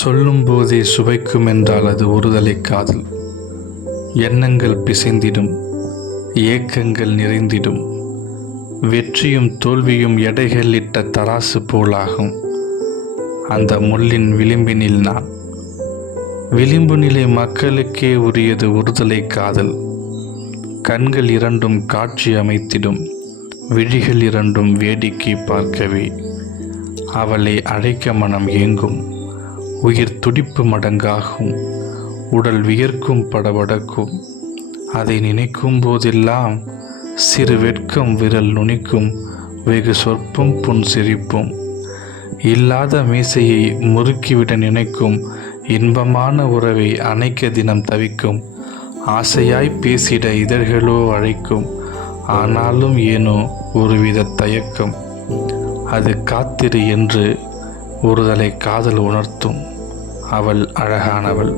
சொல்லும் போதே சுவைக்கும் என்றால் அது ஒருதலை காதல். எண்ணங்கள் பிசைந்திடும், ஏக்கங்கள் நிறைந்திடும். வெற்றியும் தோல்வியும் எடைகள் இட்ட தராசு போலாகும். அந்த முள்ளின் விளிம்பினில் நான். விளிம்பு நிலை மக்களுக்கே உரியது ஒருதலை காதல். கண்கள் இரண்டும் காட்சி அமைத்திடும், விழிகள் இரண்டும் வேடிக்கை பார்க்கவே. அவளை அழைக்க மனம் ஏங்கும், உயிர் துடிப்பு மடங்காகும், உடல் வியர்க்கும் படபடக்கும். அதை நினைக்கும் போதெல்லாம் சிறு வெட்கம் விரல் நுனிக்கும், வெகு சொற்பம் புன் சிரிப்பும். இல்லாத மீசையை முறுக்கிவிட நினைக்கும், இன்பமான உறவை அணைக்க தினம் தவிக்கும். ஆசையாய் பேசிட இதழ்களோ அழைக்கும், ஆனாலும் ஏனோ ஒருவித தயக்கம். அது காத்திரு என்று ஒருதலை காதல் உணர்த்தும். அவள் அழகானவள்.